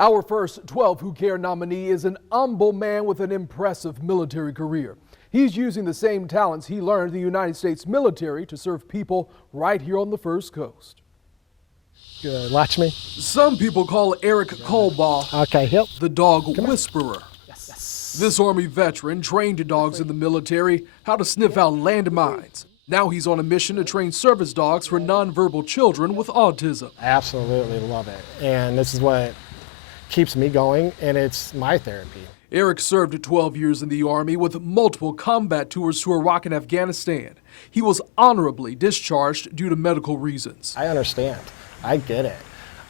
Our first 12 Who Care nominee is an humble man with an impressive military career. He's using the same talents he learned in the United States military to serve people right here on the First Coast. Good. Watch me. Some people call Eric Colbaugh Okay, yep. the dog whisperer. Yes. This Army veteran trained dogs in the military how to sniff out landmines. Now he's on a mission to train service dogs for nonverbal children with autism. I absolutely love it. And this is what keeps me going, and it's my therapy. Eric served 12 years in the Army with multiple combat tours to Iraq and Afghanistan. He was honorably discharged due to medical reasons. I understand. I get it.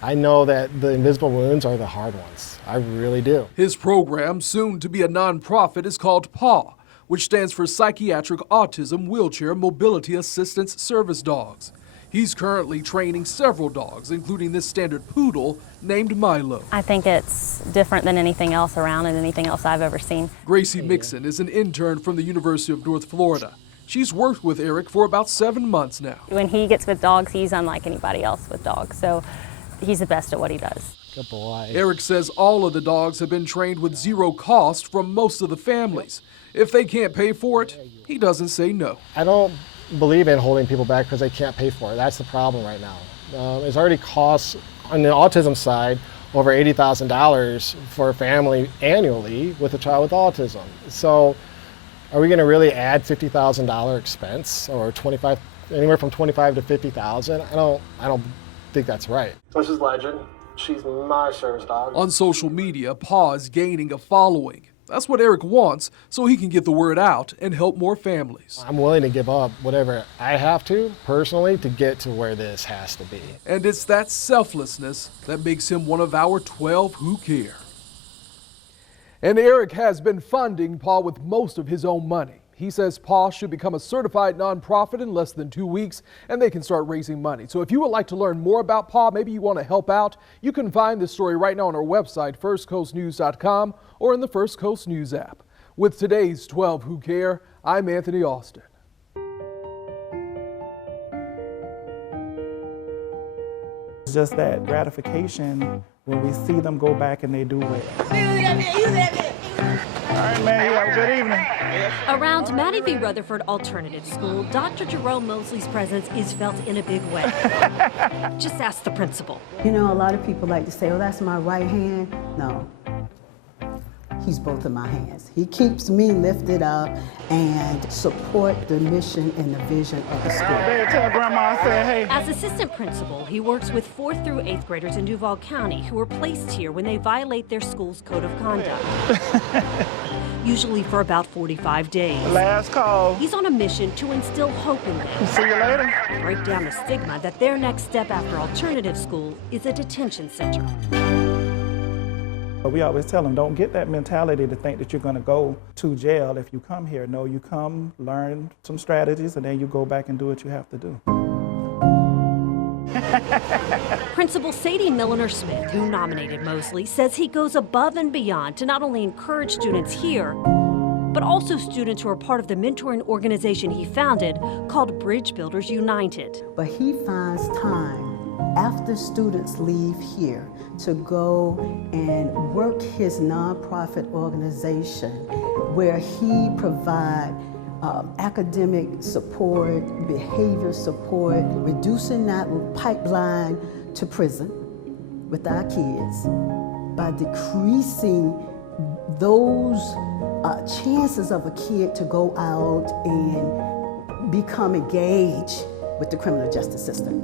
I know that the invisible wounds are the hard ones. I really do. His program, soon to be a nonprofit, is called PAW, which stands for Psychiatric Autism Wheelchair Mobility Assistance Service Dogs. He's currently training several dogs, including this standard poodle named Milo. I think it's different than anything else around and anything else I've ever seen. Gracie Mixon is an intern from the University of North Florida. She's worked with Eric for about 7 months now. When he gets with dogs, he's unlike anybody else with dogs, so he's the best at what he does. Good boy. Eric says all of the dogs have been trained with zero cost from most of the families. If they can't pay for it, he doesn't say no. I don't believe in holding people back because they can't pay for it. That's the problem right now. It's already costs, on the autism side, over $80,000 for a family annually with a child with autism. So are we going to really add $50,000 expense or anywhere from $25,000 to $50,000? I don't think that's right. This is Legend. She's my service dog. On social media, PAW is gaining a following. That's what Eric wants, so he can get the word out and help more families. I'm willing to give up whatever I have to, personally, to get to where this has to be. And it's that selflessness that makes him one of our 12 Who Care. And Eric has been funding PAW with most of his own money. He says PAW should become a certified nonprofit in less than 2 weeks, and they can start raising money. So if you would like to learn more about PAW, maybe you want to help out, you can find this story right now on our website, firstcoastnews.com, or in the First Coast News app. With today's 12 Who Care, I'm Anthony Austin. It's just that gratification when we see them go back and they do well. All right, man, you have a good evening. Around Maddie V. Rutherford Alternative School, Dr. Jerome Mosley's presence is felt in a big way. Just ask the principal. You know, a lot of people like to say, oh, that's my right hand. No, he's both of my hands. He keeps me lifted up and support the mission and the vision of the school. Tell Grandma I said, hey. As assistant principal, he works with 4th through 8th graders in Duval County who are placed here when they violate their school's code of conduct. Usually for about 45 days. Last call. He's on a mission to instill hope in them. See you later. Break down the stigma that their next step after alternative school is a detention center. We always tell them, don't get that mentality to think that you're going to go to jail if you come here. No, you come, learn some strategies, and then you go back and do what you have to do. Principal Sadie Milliner-Smith, who nominated Mosley, says he goes above and beyond to not only encourage students here, but also students who are part of the mentoring organization he founded called Bridge Builders United. But he finds time after students leave here to go and work his nonprofit organization where he provides academic support, behavior support, reducing that pipeline to prison with our kids by decreasing those chances of a kid to go out and become engaged with the criminal justice system.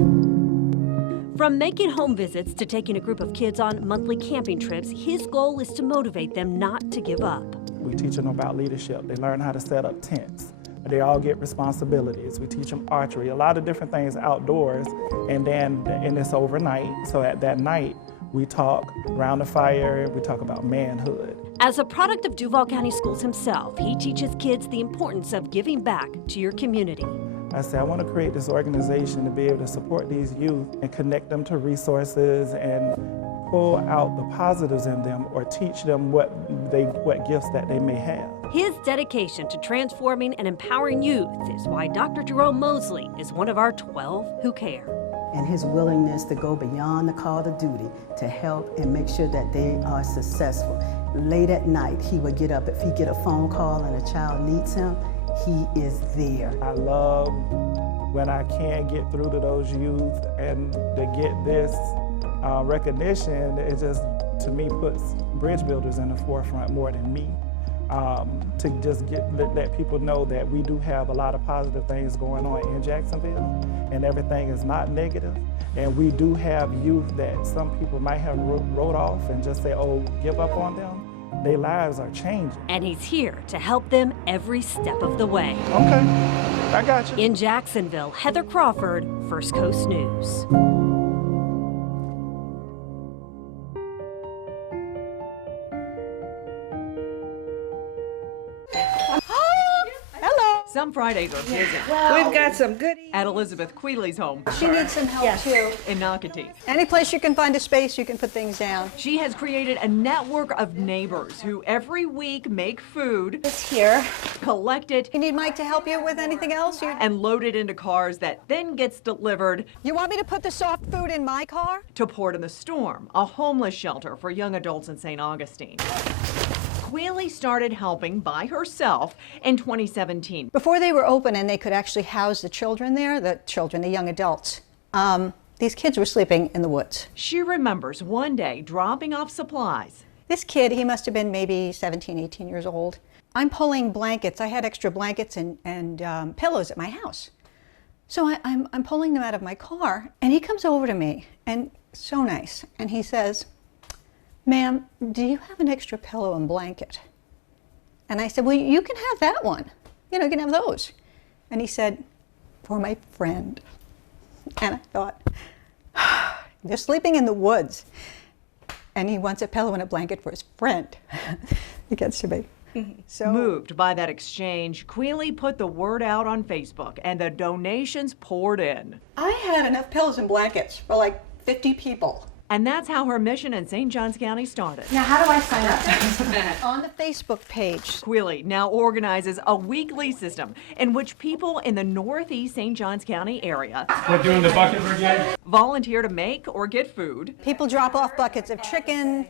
From making home visits to taking a group of kids on monthly camping trips, his goal is to motivate them not to give up. We teach them about leadership. They learn how to set up tents. They all get responsibilities. We teach them archery, a lot of different things outdoors, and it's overnight. So at that night, we talk around the fire, we talk about manhood. As a product of Duval County Schools himself, he teaches kids the importance of giving back to your community. I said, I want to create this organization to be able to support these youth and connect them to resources and pull out the positives in them or teach them what gifts that they may have. His dedication to transforming and empowering youth is why Dr. Jerome Mosley is one of our 12 Who Care. and his willingness to go beyond the call to duty to help and make sure that they are successful. Late at night, he would get up. If he get a phone call and a child needs him, he is there. I love when I can get through to those youth and to get this recognition. It just, to me, puts bridge builders in the forefront more than me. To just let people know that we do have a lot of positive things going on in Jacksonville, and everything is not negative. And we do have youth that some people might have wrote off and just say, oh, give up on them. Their lives are changing. And he's here to help them every step of the way. Okay, I got you. In Jacksonville, Heather Crawford, First Coast News. Some Fridays are busy. We've got some goodies. At Elizabeth Queeley's home She needs some help too. in Nocatee. Any place you can find a space, you can put things down. She has created a network of neighbors who every week make food, It's here. collect it, You need Mike to help you with anything else? and load it into cars that then gets delivered You want me to put the soft food in my car? to Port in the Storm, a homeless shelter for young adults in St. Augustine. Queeley started helping by herself in 2017. Before they were open and they could actually house the children there, the young adults, these kids were sleeping in the woods. She remembers one day dropping off supplies. This kid, he must have been maybe 17, 18 years old. I'm pulling blankets. I had extra blankets and pillows at my house. So I'm pulling them out of my car, and he comes over to me, and so nice, and he says, "Ma'am, do you have an extra pillow and blanket?" And I said, "Well, you can have that one. You know, you can have those." And he said, "For my friend." And I thought, they're sleeping in the woods, and he wants a pillow and a blanket for his friend. It gets to be. So Moved by that exchange, Queeley put the word out on Facebook, and the donations poured in. I had enough pillows and blankets for like 50 people. And that's how her mission in St. Johns County started. Now, how do I sign up? On the Facebook page. Queeley now organizes a weekly system in which people in the northeast St. Johns County area We're doing the bucket brigade. volunteer to make or get food, People drop off buckets of chicken,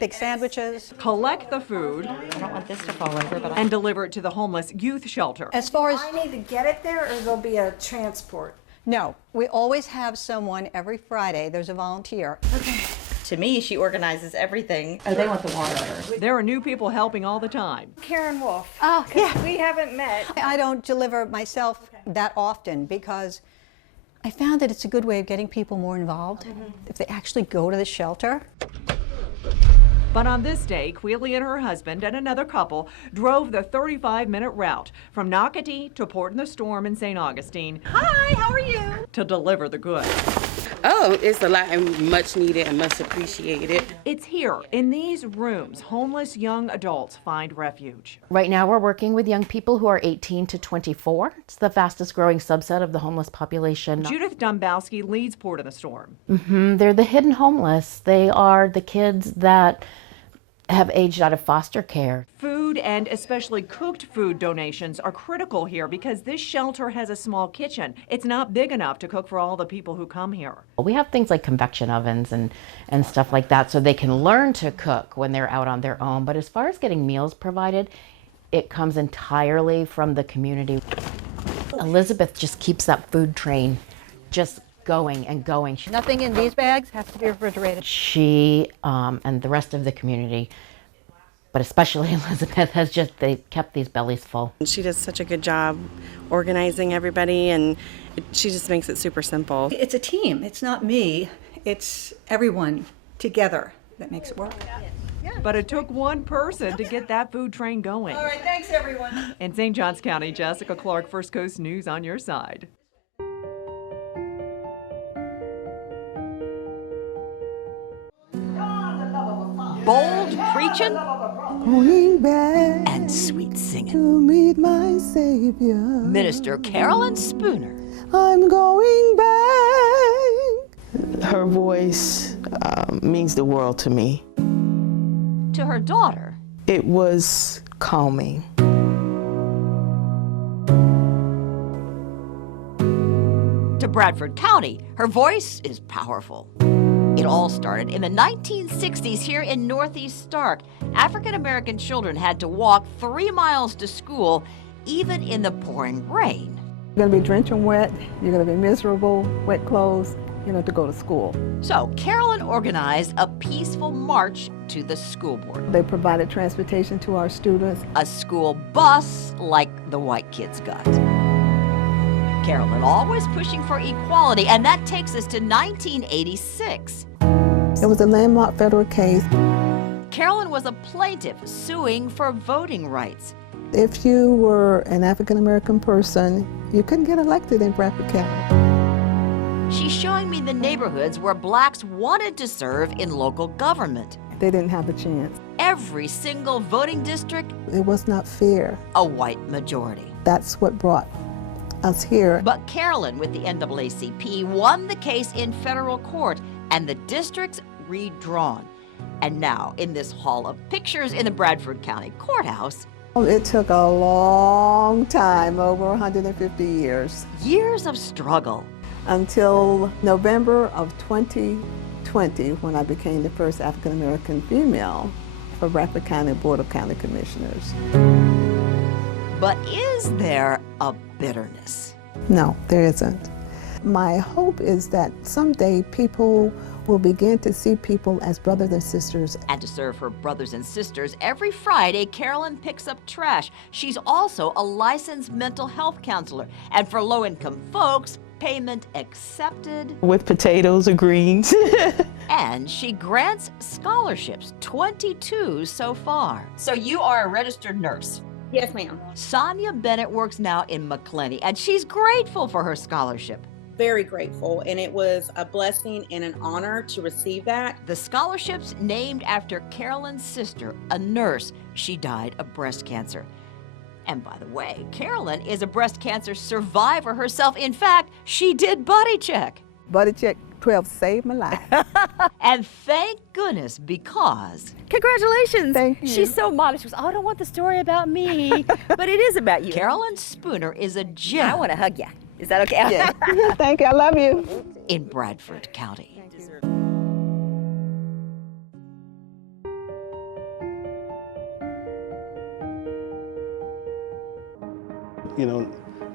big sandwiches. collect the food, I don't want this to fall over, but and deliver it to the homeless youth shelter. As far as, I need to get it there, or there'll be a transport? no, we always have someone every Friday, there's a volunteer. to me, she organizes everything. Oh, they want the water there. There are new people helping all the time. Karen Wolf. Oh, yeah. We haven't met. I don't deliver myself that often because I found that it's a good way of getting people more involved. If they actually go to the shelter. But on this day, Queeley and her husband and another couple drove the 35-minute route from Nocatee to Port in the Storm in St. Augustine. Hi, how are you? To deliver the goods. Oh, it's a lot and much needed and much appreciated. It's here, in these rooms, homeless young adults find refuge. Right now we're working with young people who are 18 to 24. It's the fastest growing subset of the homeless population. Judith Dombowski leads Port in the Storm. They're the hidden homeless. They are the kids that have aged out of foster care. Food and especially cooked food donations are critical here because this shelter has a small kitchen. It's not big enough to cook for all the people who come here. We have things like convection ovens and stuff like that so they can learn to cook when they're out on their own. But as far as getting meals provided, it comes entirely from the community. Elizabeth just keeps that food train just going and going. Nothing in these bags has to be refrigerated. She and the rest of the community, but especially Elizabeth, they kept these bellies full. She does such a good job organizing everybody, and she just makes it super simple. It's a team. It's not me. It's everyone together that makes it work. But it took one person to get that food train going. All right, thanks everyone. In St. Johns County, Jessica Clark, First Coast News on your side. Bold preaching going back and sweet singing to meet my Savior. Minister Carolyn Spooner. I'm going back. Her voice means the world to me. To her daughter, it was calming. to to Bradford County, her voice is powerful. It all started in the 1960s here in Northeast Stark. African American children had to walk 3 miles to school, even in the pouring rain. You're going to be drenching wet, you're going to be miserable, wet clothes, to go to school. So Carolyn organized a peaceful march to the school board. They provided transportation to our students. A school bus like the white kids got. Carolyn always pushing for equality, and that takes us to 1986. It was a landmark federal case. Carolyn was a plaintiff suing for voting rights. If you were an African American person, you couldn't get elected in Bradford County. She's showing me the neighborhoods where blacks wanted to serve in local government. They didn't have a chance. Every single voting district, it was not fair. A white majority. That's what brought us here. But Carolyn with the NAACP won the case in federal court and the districts redrawn. And now in this hall of pictures in the Bradford County Courthouse, it took a long time, over 150 years. Years of struggle. Until November of 2020, when I became the first African American female for Bradford County Board of County Commissioners. But is there a bitterness? No, there isn't. My hope is that someday people will begin to see people as brothers and sisters. And to serve her brothers and sisters, every Friday, Carolyn picks up trash. She's also a licensed mental health counselor. And for low-income folks, payment accepted. With potatoes or greens. And she grants scholarships, 22 so far. So you are a registered nurse. Yes, ma'am. Sonia Bennett works now in McClenny, and she's grateful for her scholarship. Very grateful, and it was a blessing and an honor to receive that. The scholarship's named after Carolyn's sister, a nurse. She died of breast cancer. And by the way, Carolyn is a breast cancer survivor herself. In fact, she did Body Check. Body Check 12 saved my life. And thank goodness, because... Congratulations. Thank you. She's so modest. She goes, oh, I don't want the story about me, but it is about you. Carolyn Spooner is a gem. I want to hug you. Is that okay? Yeah. Thank you. I love you. In Bradford County.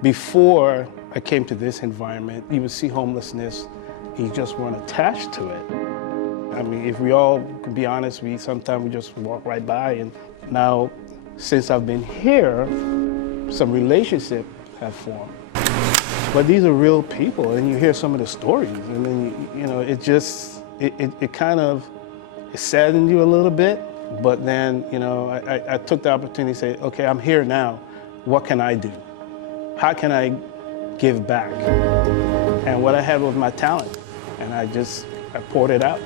Before I came to this environment, you would see homelessness, you just weren't attached to it. I mean, if we all could be honest, sometimes we just walk right by. And now, since I've been here, some relationships have formed. But these are real people, and you hear some of the stories, and then it kind of saddened you a little bit. But then, I took the opportunity to say, okay, I'm here now. What can I do? How can I give back? And what I had was my talent, and I poured it out.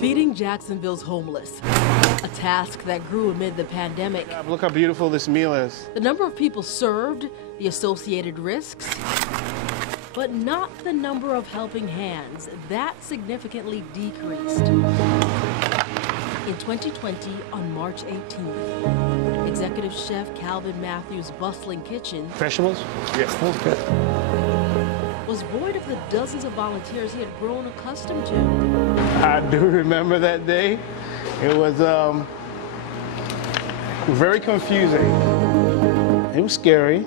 Feeding Jacksonville's homeless, a task that grew amid the pandemic. Look how beautiful this meal is. The number of people served, the associated risks, but not the number of helping hands. That significantly decreased. In 2020, on March 18th, Executive Chef Calvin Matthews' bustling kitchen Vegetables? Yes, that's good. Was void of the dozens of volunteers he had grown accustomed to. I do remember that day. It was very confusing. It was scary,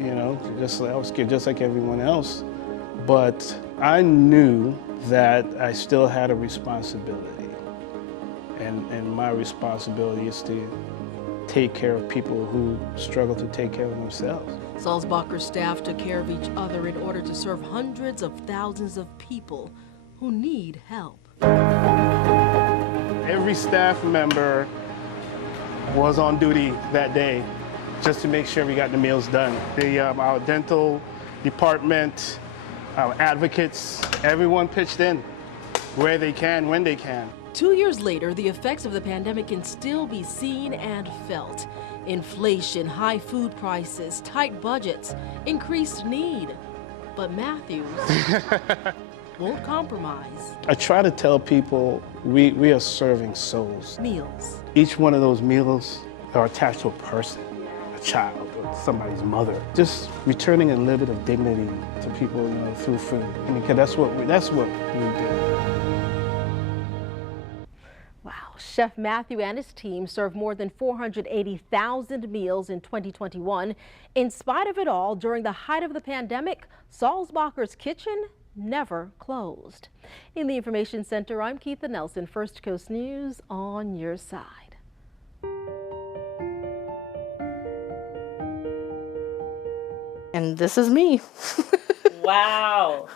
I was scared just like everyone else. But I knew that I still had a responsibility. And my responsibility is to take care of people who struggle to take care of themselves. Sulzbacher's staff took care of each other in order to serve hundreds of thousands of people who need help. Every staff member was on duty that day just to make sure we got the meals done. Our dental department, our advocates, everyone pitched in where they can, when they can. 2 years later, the effects of the pandemic can still be seen and felt. Inflation, high food prices, tight budgets, increased need. But Matthews won't compromise. I try to tell people we are serving souls. Meals. Each one of those meals are attached to a person. a child or somebody's mother. Just returning a little bit of dignity to people, through food. I mean, 'cause that's what we do. Chef Matthew and his team served more than 480,000 meals in 2021. In spite of it all, during the height of the pandemic, Salzbacher's Kitchen never closed. In the Information Center, I'm Keitha Nelson, First Coast News on your side. And this is me. Wow.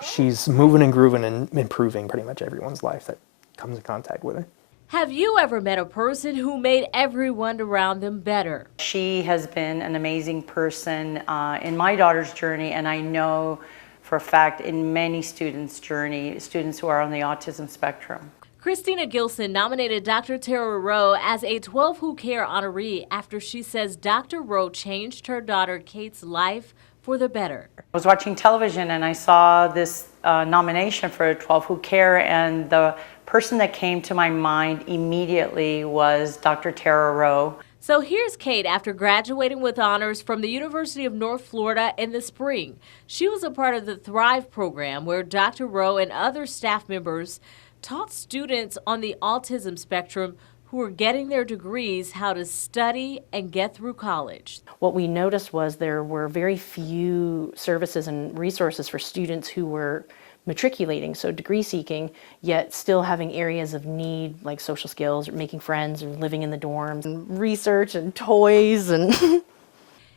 She's moving and grooving and improving pretty much everyone's life that comes in contact with her. Have you ever met a person who made everyone around them better? She has been an amazing person in my daughter's journey, and I know for a fact in many students' journey, students who are on the autism spectrum. Christina Gilson nominated Dr. Tara Rowe as a 12 Who Care honoree after she says Dr. Rowe changed her daughter Kate's life for the better. I was watching television and I saw this nomination for 12 Who Care, and the person that came to my mind immediately was Dr. Tara Rowe. So here's Kate after graduating with honors from the University of North Florida in the spring. She was a part of the Thrive program where Dr. Rowe and other staff members taught students on the autism spectrum who were getting their degrees how to study and get through college. What we noticed was there were very few services and resources for students who were matriculating, so degree seeking, yet still having areas of need like social skills, or making friends, or living in the dorms, and research and toys and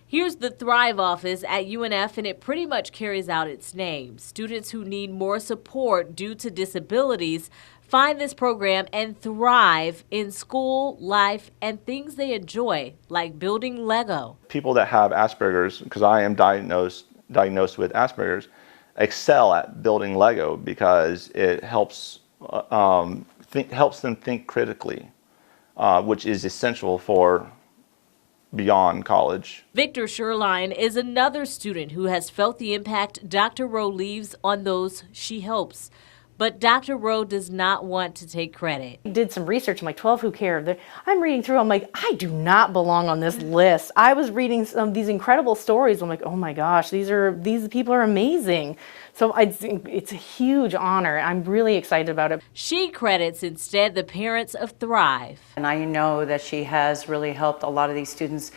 Here's the Thrive office at UNF, and it pretty much carries out its name. Students who need more support due to disabilities find this program and thrive in school, life, and things they enjoy, like building Lego. People that have Asperger's, because I am diagnosed with Asperger's, excel at building Lego because it helps helps them think critically, which is essential for beyond college. Victor Sherline is another student who has felt the impact Dr. Rowe leaves on those she helps. But Dr. Rowe does not want to take credit. Did some research. I'm like, 12 Who Care. I'm reading through. I'm like, I do not belong on this list. I was reading some of these incredible stories. I'm like, oh my gosh, these people are amazing. So it's a huge honor. I'm really excited about it. She credits instead the parents of Thrive. And I know that she has really helped a lot of these students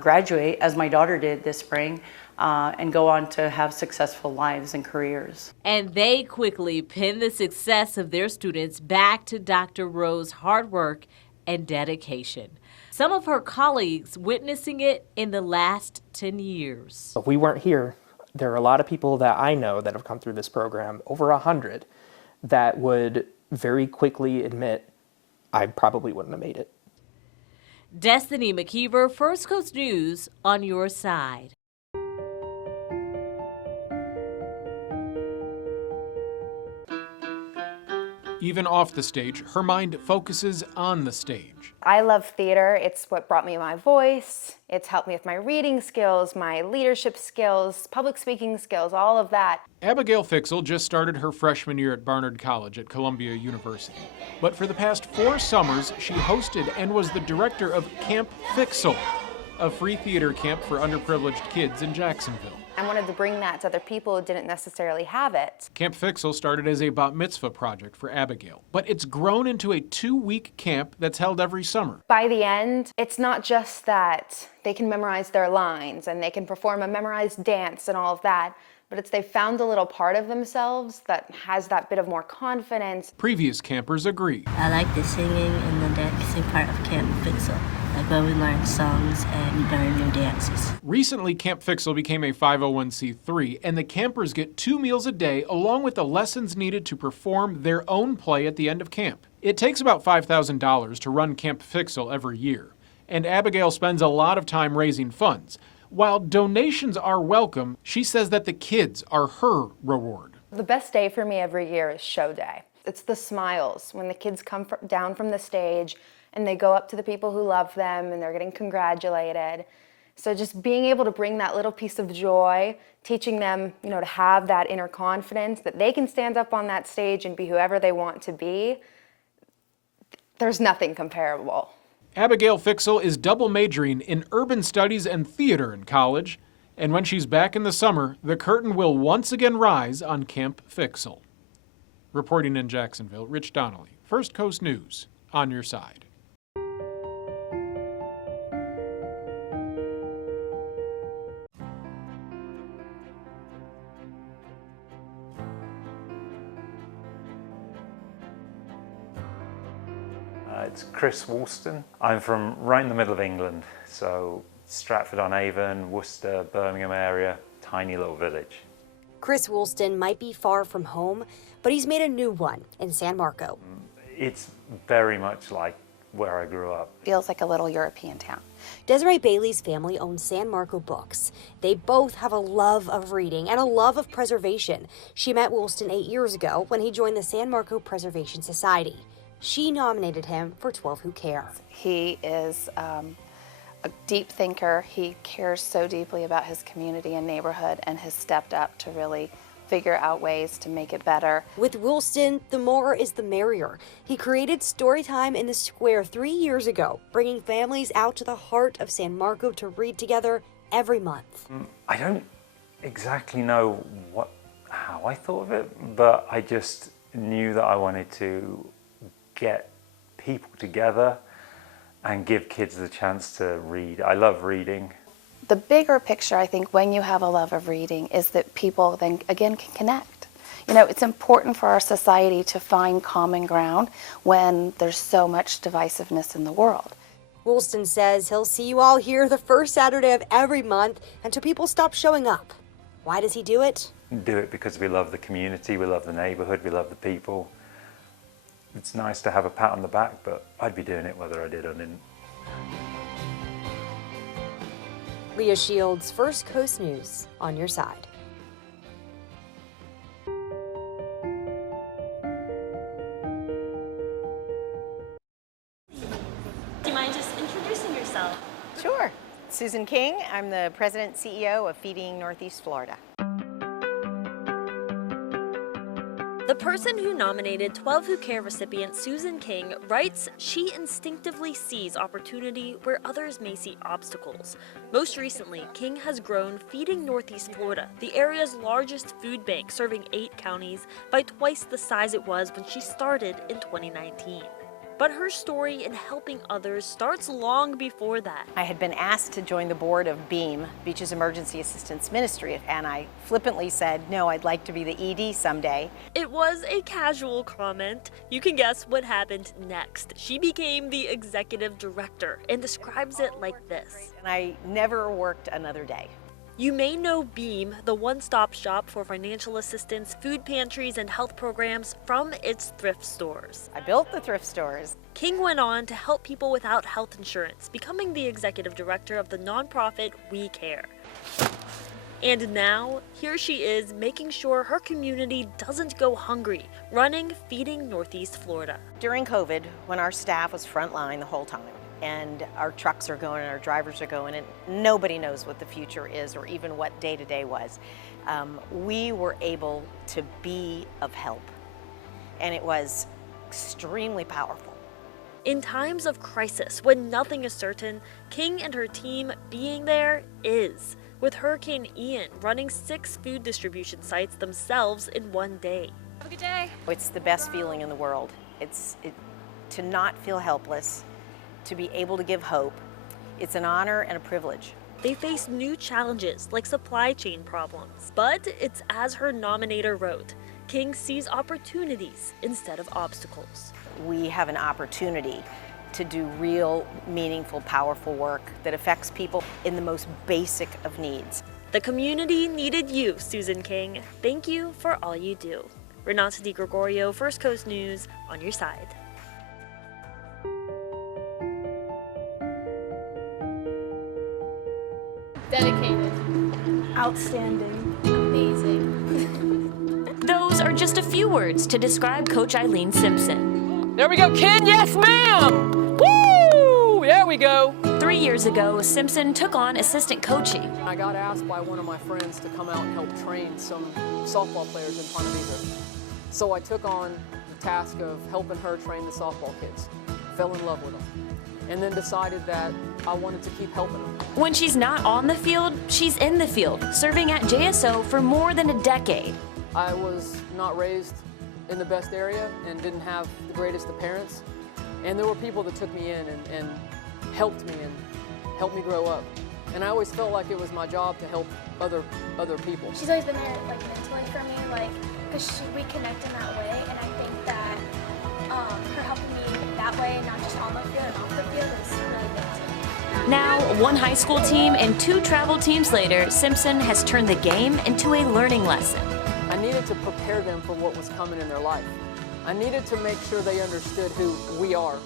graduate, as my daughter did this spring, and go on to have successful lives and careers. And they quickly pin the success of their students back to Dr. Rowe's hard work and dedication. Some of her colleagues witnessing it in the last 10 years. If we weren't here, there are a lot of people that I know that have come through this program, over 100, that would very quickly admit, I probably wouldn't have made it. Destiny McKeever, First Coast News on your side. Even off the stage, her mind focuses on the stage. I love theater. It's what brought me my voice. It's helped me with my reading skills, my leadership skills, public speaking skills, all of that. Abigail Fixel just started her freshman year at Barnard College at Columbia University. But for the past 4 summers, she hosted and was the director of Camp Fixel, a free theater camp for underprivileged kids in Jacksonville. I wanted to bring that to other people who didn't necessarily have it. Camp Fixel started as a bat mitzvah project for Abigail, but it's grown into a 2-week camp that's held every summer. By the end, it's not just that they can memorize their lines and they can perform a memorized dance and all of that, but it's they've found a little part of themselves that has that bit of more confidence. Previous campers agree. I like the singing and the dancing part of Camp Fixel, like when we learn songs and learn new dances. Recently, Camp Fixel became a 501c3, and the campers get 2 meals a day along with the lessons needed to perform their own play at the end of camp. It takes about $5,000 to run Camp Fixel every year, and Abigail spends a lot of time raising funds. While donations are welcome, she says that the kids are her reward. The best day for me every year is show day. It's the smiles when the kids come down from the stage and they go up to the people who love them and they're getting congratulated. So just being able to bring that little piece of joy, teaching them, to have that inner confidence that they can stand up on that stage and be whoever they want to be, there's nothing comparable. Abigail Fixel is double majoring in urban studies and theater in college, and when she's back in the summer, the curtain will once again rise on Camp Fixel. Reporting in Jacksonville, Rich Donnelly, First Coast News, on your side. It's Chris Woolston. I'm from right in the middle of England, so Stratford-on-Avon, Worcester, Birmingham area, tiny little village. Chris Woolston might be far from home, but he's made a new one in San Marco. It's very much like where I grew up. Feels like a little European town. Desiree Bailey's family owns San Marco Books. They both have a love of reading and a love of preservation. She met Woolston 8 years ago when he joined the San Marco Preservation Society. She nominated him for 12 Who Care. He is a deep thinker. He cares so deeply about his community and neighborhood and has stepped up to really figure out ways to make it better. With Woolston, the more is the merrier. He created Storytime in the Square 3 years ago, bringing families out to the heart of San Marco to read together every month. I don't exactly know how I thought of it, but I just knew that I wanted to get people together and give kids the chance to read. I love reading. The bigger picture, I think, when you have a love of reading is that people then again can connect. You know, it's important for our society to find common ground when there's so much divisiveness in the world. Woolston says he'll see you all here the first Saturday of every month until people stop showing up. Why does he do it? Do it because we love the community, we love the neighborhood, we love the people. It's nice to have a pat on the back, but I'd be doing it whether I did or didn't. Leah Shields, First Coast News, on your side. Do you mind just introducing yourself? Sure. Susan King. I'm the President and CEO of Feeding Northeast Florida. The person who nominated 12 Who Care recipient Susan King writes she instinctively sees opportunity where others may see obstacles. Most recently, King has grown Feeding Northeast Florida, the area's largest food bank serving 8 counties, by twice the size it was when she started in 2019. But her story in helping others starts long before that. I had been asked to join the board of BEAM, Beaches Emergency Assistance Ministry, and I flippantly said, no, I'd like to be the ED someday. It was a casual comment. You can guess what happened next. She became the executive director and describes it like this. And I never worked another day. You may know BEAM, the one-stop shop for financial assistance, food pantries, and health programs from its thrift stores. I built the thrift stores. King went on to help people without health insurance, becoming the executive director of the nonprofit We Care. And now, here she is making sure her community doesn't go hungry, running Feeding Northeast Florida. During COVID, when our staff was frontline the whole time, and our trucks are going and our drivers are going and nobody knows what the future is or even what day-to-day was, we were able to be of help. And it was extremely powerful. In times of crisis, when nothing is certain, King and her team being there is. With Hurricane Ian running 6 food distribution sites themselves in one day. Have a good day. It's the best feeling in the world. To not feel helpless, to be able to give hope. It's an honor and a privilege. They face new challenges like supply chain problems, but it's as her nominator wrote, King sees opportunities instead of obstacles. We have an opportunity to do real, meaningful, powerful work that affects people in the most basic of needs. The community needed you, Susan King. Thank you for all you do. Renata DiGregorio, First Coast News, on your side. Dedicated. Outstanding. Amazing. Those are just a few words to describe Coach Eileen Simpson. There we go, kid. Yes, ma'am. Woo! There we go. 3 years ago, Simpson took on assistant coaching. I got asked by one of my friends to come out and help train some softball players in Ponte Vedra. So I took on the task of helping her train the softball kids. Fell in love with them. and then decided that I wanted to keep helping them. When she's not on the field, she's in the field, serving at JSO for more than a decade. I was not raised in the best area and didn't have the greatest of parents. And there were people that took me in and helped me and helped me grow up. And I always felt like it was my job to help other people. She's always been there, like, mentally for me, like, because we connect in that way, and I think that her helping me that way, not just on the field and off the field, is really big too. Now, one high school team and 2 travel teams later, Simpson has turned the game into a learning lesson. I needed to prepare them for what was coming in their life. I needed to make sure they understood who we are.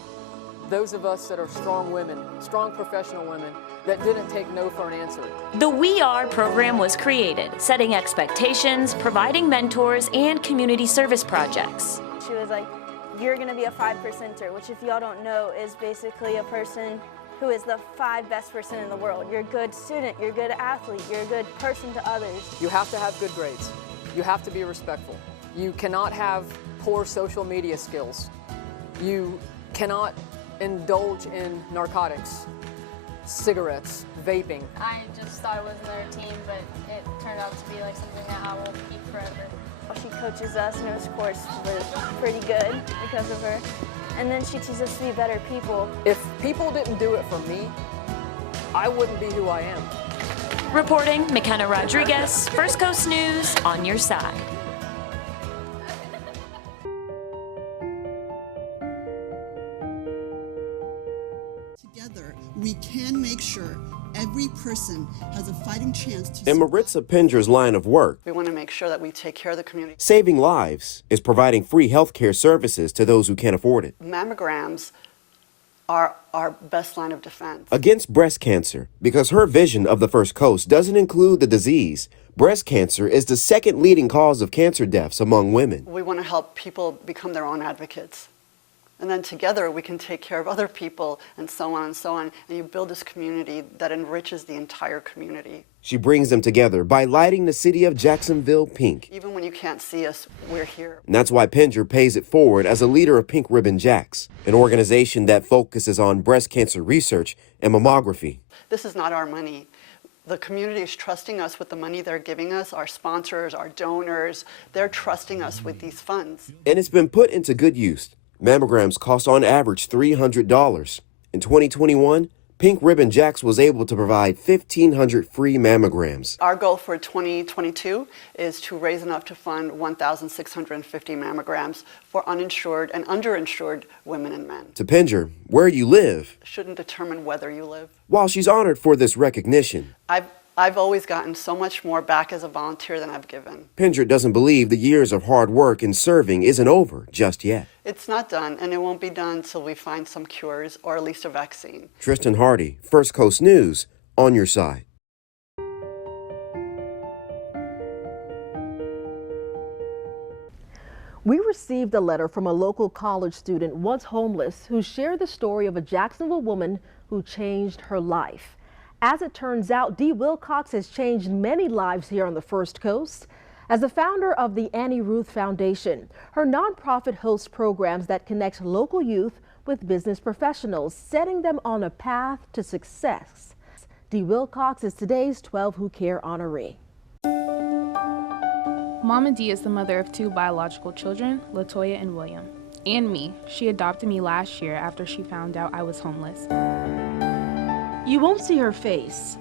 Those of us that are strong women, strong professional women, that didn't take no for an answer. The We Are program was created, setting expectations, providing mentors, and community service projects. She was like, you're gonna be a 5%er, which if y'all don't know is basically a person who is the 5 best person in the world. You're a good student, you're a good athlete, you're a good person to others. You have to have good grades. You have to be respectful. You cannot have poor social media skills. You cannot indulge in narcotics, cigarettes, vaping. I just thought it was another team, but it turned out to be like something that I will keep forever. She coaches us, and of course was pretty good because of her. And then she teaches us to be better people. If people didn't do it for me, I wouldn't be who I am. Reporting, McKenna Rodriguez, First Coast News, on your side. Together, we can make sure every person has a fighting chance to. In Maritza Pinger's line of work, we want to make sure that we take care of the community. Saving lives is providing free health care services to those who can't afford it. Mammograms are our best line of defense against breast cancer, because her vision of the First Coast doesn't include the disease. Breast cancer is the second leading cause of cancer deaths among women. We want to help people become their own advocates. And then together we can take care of other people and so on and so on. And you build this community that enriches the entire community. She brings them together by lighting the city of Jacksonville pink. Even when you can't see us, we're here. And that's why Pinger pays it forward as a leader of Pink Ribbon Jacks, an organization that focuses on breast cancer research and mammography. This is not our money. The community is trusting us with the money they're giving us, our sponsors, our donors. They're trusting us with these funds. And it's been put into good use. Mammograms cost on average $300. In 2021, Pink Ribbon Jacks was able to provide 1,500 free mammograms. Our goal for 2022 is to raise enough to fund 1,650 mammograms for uninsured and underinsured women and men. To Pinger, where you live shouldn't determine whether you live. While she's honored for this recognition, I've always gotten so much more back as a volunteer than I've given. Pinger doesn't believe the years of hard work and serving isn't over just yet. It's not done, and it won't be done until we find some cures or at least a vaccine. Tristan Hardy, First Coast News, on your side. We received a letter from a local college student once homeless who shared the story of a Jacksonville woman who changed her life. As it turns out, Dee Wilcox has changed many lives here on the First Coast. As the founder of the Annie Ruth Foundation, her nonprofit hosts programs that connect local youth with business professionals, setting them on a path to success. Dee Wilcox is today's 12 Who Care honoree. Mama Dee is the mother of 2 biological children, Latoya and William, and me. She adopted me last year after she found out I was homeless. You won't see her face,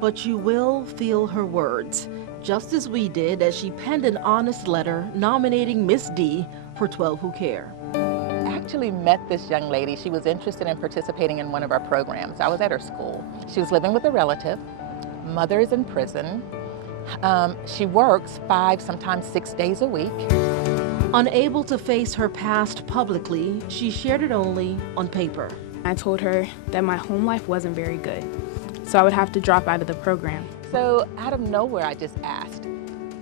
but you will feel her words, just as we did as she penned an honest letter nominating Miss Dee for 12 Who Care. I actually met this young lady. She was interested in participating in one of our programs. I was at her school. She was living with a relative. Mother is in prison. She works 5, sometimes 6 days a week. Unable to face her past publicly, she shared it only on paper. I told her that my home life wasn't very good, so I would have to drop out of the program. So out of nowhere, I just asked,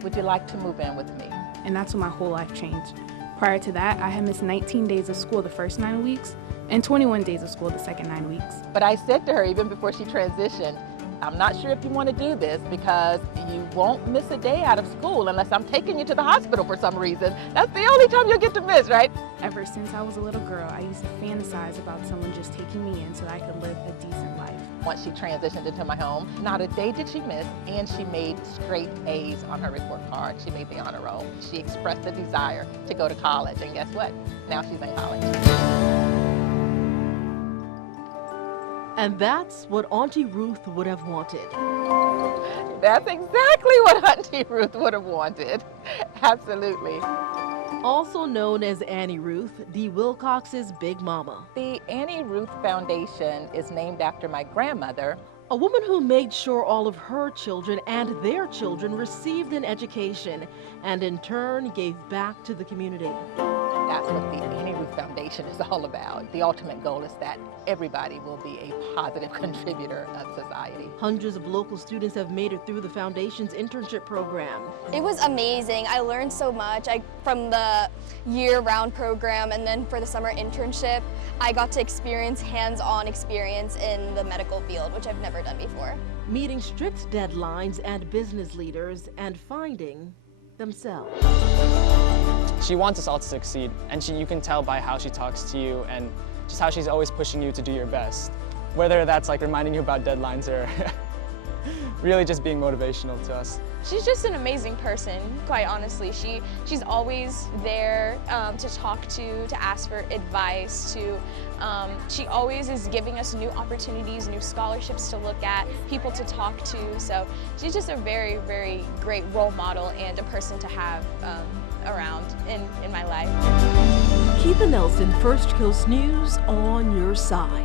would you like to move in with me? And that's when my whole life changed. Prior to that, I had missed 19 days of school the first 9 weeks and 21 days of school the second 9 weeks. But I said to her, even before she transitioned, I'm not sure if you want to do this because you won't miss a day out of school unless I'm taking you to the hospital for some reason. That's the only time you'll get to miss, right? Ever since I was a little girl, I used to fantasize about someone just taking me in so that I could live a decent life. Once she transitioned into my home, not a day did she miss, and she made straight A's on her report card. She made the honor roll. She expressed a desire to go to college, and guess what? Now she's in college. And that's what Auntie Ruth would have wanted. That's exactly what Auntie Ruth would have wanted. Absolutely. Also known as Annie Ruth, Dee Wilcox's Big Mama. The Annie Ruth Foundation is named after my grandmother, a woman who made sure all of her children and their children received an education and in turn gave back to the community. That's what the Annie Ruth Foundation is all about. The ultimate goal is that everybody will be a positive contributor of society. Hundreds of local students have made it through the foundation's internship program. It was amazing. I learned so much from the year-round program, and then for the summer internship, I got to experience hands-on experience in the medical field, which I've never done before. Meeting strict deadlines and business leaders and finding themselves. She wants us all to succeed, and you can tell by how she talks to you and just how she's always pushing you to do your best. Whether that's like reminding you about deadlines or really just being motivational to us. She's just an amazing person, quite honestly. She's always there to talk to ask for advice, she always is giving us new opportunities, new scholarships to look at, people to talk to. So she's just a very, very great role model and a person to have around in my life. Keitha Nelson, First Coast News, on your side.